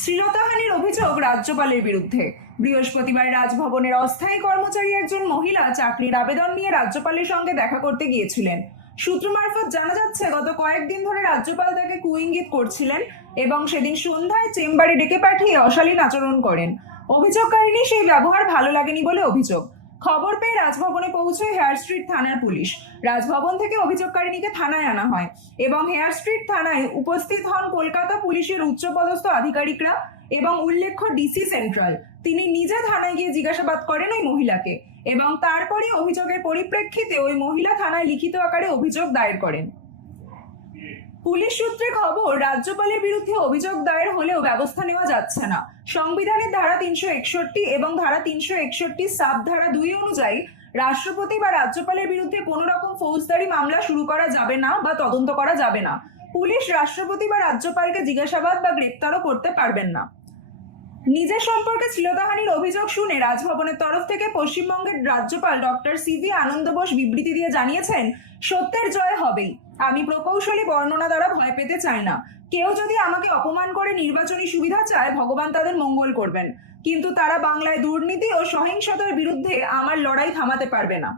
শ্লীলতাহানির অভিযোগ রাজ্যপালের বিরুদ্ধে। বৃহস্পতিবার রাজভবনের অস্থায়ী কর্মচারী একজন মহিলা চাকরির আবেদন নিয়ে রাজ্যপালের সঙ্গে দেখা করতে গিয়েছিলেন। সূত্র মারফত জানা যাচ্ছে, গত কয়েকদিন ধরে রাজ্যপাল তাকে কুইঙ্গিত করছিলেন এবং সেদিন সন্ধ্যায় চেম্বারে ডেকে পাঠিয়ে অশালীন আচরণ করেন। অভিযোগকারিনী সেই ব্যবহার ভালো লাগেনি বলে অভিযোগ। খবর পেয়ে রাজভবনে পৌঁছয় হেয়ার স্ট্রিট থানার পুলিশ। রাজভবন থেকে অভিযোগকারিনীকে থানায় আনা হয় এবং হেয়ার স্ট্রিট থানায় উপস্থিত হন কলকাতা পুলিশের উচ্চপদস্থ আধিকারিকরা এবং উল্লেখ্য ডিসি সেন্ট্রাল। তিনি নিজে থানায় গিয়ে জিজ্ঞাসাবাদ করেন ওই মহিলাকে এবং তারপরে অভিযোগের পরিপ্রেক্ষিতে ওই মহিলা থানায় লিখিত আকারে অভিযোগ দায়ের করেন। পুলিশ সূত্রে খবর, রাজ্যপালের বিরুদ্ধে অভিযোগ দায়ের হলেও ব্যবস্থা নেওয়া যাচ্ছে না। সংবিধানের ধারা 361 এবং ধারা 361 সাব ধারা 2 অনুযায়ী রাষ্ট্রপতি বা রাজ্যপালের বিরুদ্ধে কোনো রকম ফৌজদারি মামলা শুরু করা যাবে না বা তদন্ত করা যাবে না। পুলিশ রাষ্ট্রপতি বা রাজ্যপালকে জিজ্ঞাসাবাদ বা গ্রেপ্তারও করতে পারবেন না। নিজের সম্পর্কে শ্লীলতাহানির অভিযোগ শুনে রাজভবনের তরফ থেকে পশ্চিমবঙ্গের রাজ্যপাল ডক্টর সিভি আনন্দ বোস বিবৃতি দিয়ে জানিয়েছেন, সত্যের জয় হবেই। আমি প্রকৌশলী বর্ণনা দ্বারা ভয় পেতে চাই না। কেউ যদি আমাকে অপমান করে নির্বাচনী সুবিধা চায়, ভগবান তাদের মঙ্গল করবেন, কিন্তু তারা বাংলায় দুর্নীতি ও সহিংসতার বিরুদ্ধে আমার লড়াই থামাতে পারবে না।